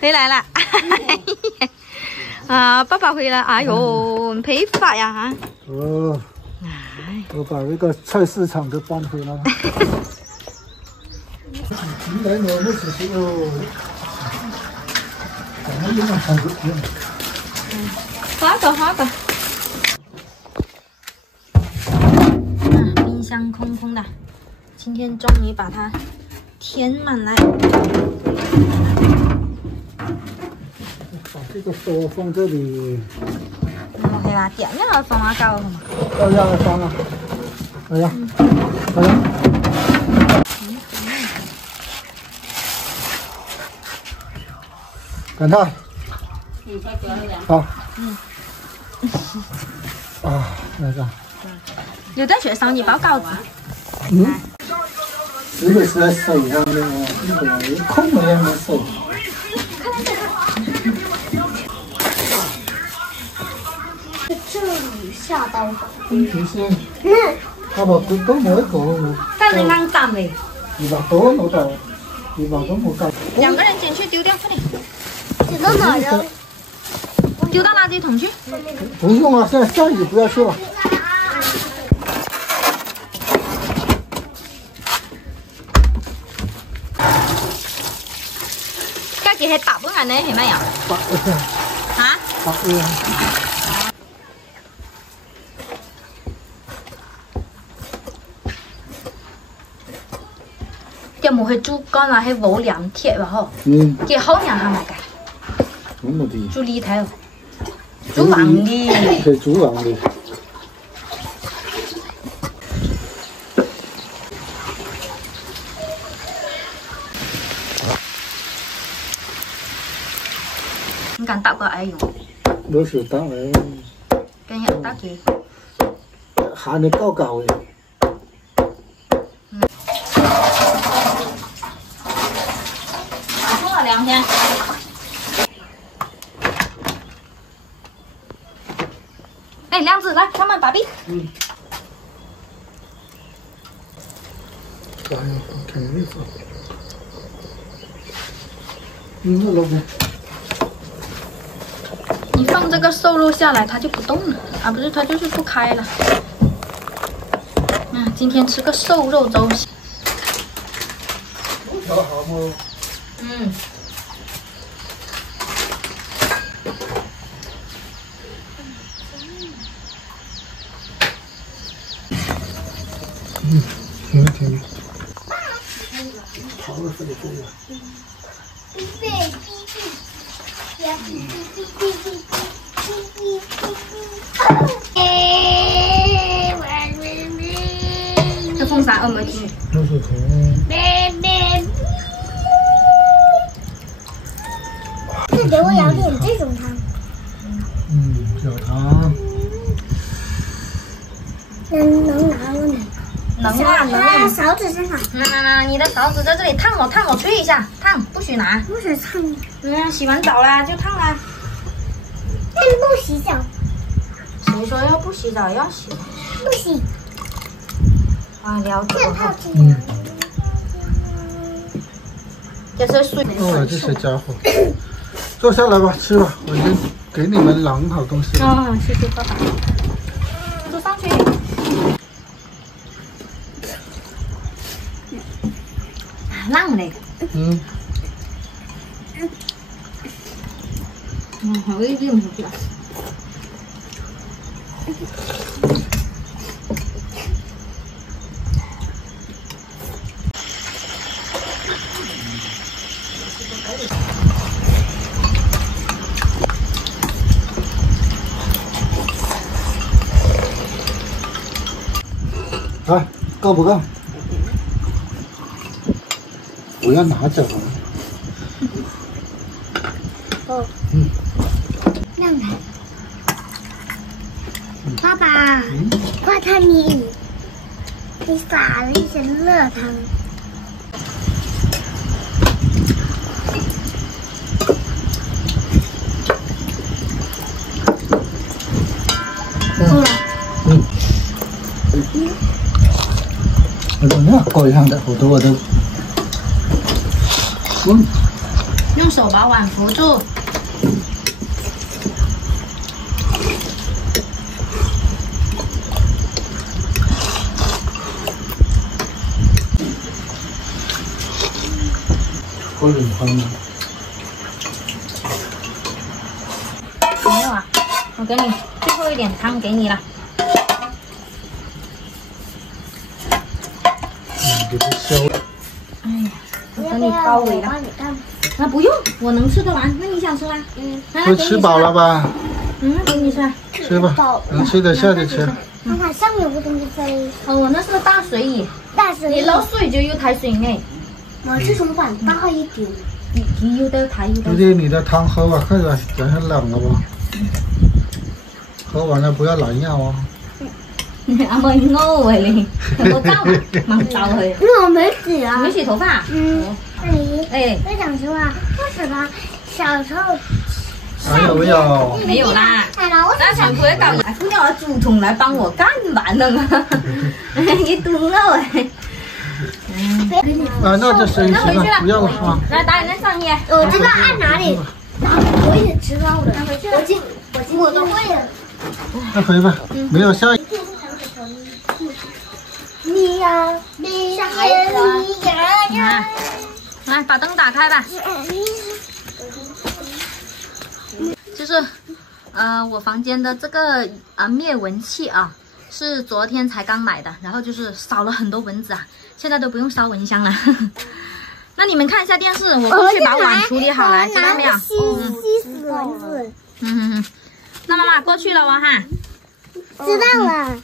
回来了。啊，爸爸回来，哎呦，没法呀哈。哦，我把那个菜市场都搬回来了。进来我们只是哟，咱们用好多天。好的。冰箱空空的，今天终于把它填满了。把这个手放这里。我係話點樣放下膠好嘛？要讓它放啊！哎呀，好了。赶快。好。啊，那个。有在雪上你包饺子。这个是在手上的哦，一空没那么手。这里下刀法。其實他話佢都冇一個，但是啱站嘞。 200多冇到，200都冇夠。兩個人進去丟掉，快點。丢到哪扔？丟到垃圾桶去。不用啊，現在下雨不要去了。家己係8本銀呢，係咪呀8個。嚇8個。 就冇去煮乾啦，係冇兩鐵喎嗬。嘅好人係咪㗎？咁冇啲。煮呢頭，煮黃梨。係煮黃梨。你敢打個愛用？冇時打嚟。跟人打嘅。喊你高高嘅。 2天。哎，亮子，来，他们把臂。哎呀，挺厉害。我老公。你放这个瘦肉下来，它就不动了，啊，不是，它就是不开了。今天吃个瘦肉粥。调好吗？挺。好了，这个。这风扇有没有进？都是从。再给我舀点这种汤。小汤。能拿吗？能啊，能。勺子在哪？那你的勺子在这里，烫我吹一下，烫，不许拿。不许烫。洗完澡啦就烫啦。但不洗澡。谁说要不洗澡？要洗。不洗。啊，了解了。这是水。哦，这些家伙，坐下来吧，吃吧，我已经给你们揽好东西了。哦，谢谢爸爸。坐上去。浪那个。好一点不了。来，够不够？不要拿走。哦。亮来。爸爸，我看你撒了一些热汤。够了。我那过一趟的，好多我都。用用手把碗扶住。锅里汤吗？没有啊，我给你最后一点汤给你了。给它消了。哎呀，我等你包围了。那不用，我能吃得完。那你想吃吗？都吃饱了吧？给你吃。吃吧，能吃得下就吃。妈妈，上面有个东西飞。我那是大水椅，大水你撈水就要睇水嘅。我这种碗大一点。你要得睇要得。弟弟，你的汤喝吧，快点，等下冷了吧。喝完了不要拦药哦。阿妹ngô rồi liền，我教嘛，就佢。我没洗啊。没洗头发。阿姨，哎，我讲实话，为什么小时候？还有没有？没有啦。那想陪教育，夫人我蛀蟲來幫我幹完了嘛？你懂了哎。啊，那就生吃吧，不要了啊。來，打你那上面。我知道按哪里。我也知道了。我都会了。那回吧，没有下一。你呀，你呀，你呀。來，把燈打開吧。就是我房间的这个灭蚊器啊，是昨天才刚买的，然后就是扫了很多蚊子啊，现在都不用烧蚊香了。那你们看一下电视，我过去把碗处理好了，知道没有？吸死蚊子。那妈妈过去了哦哈。知道了。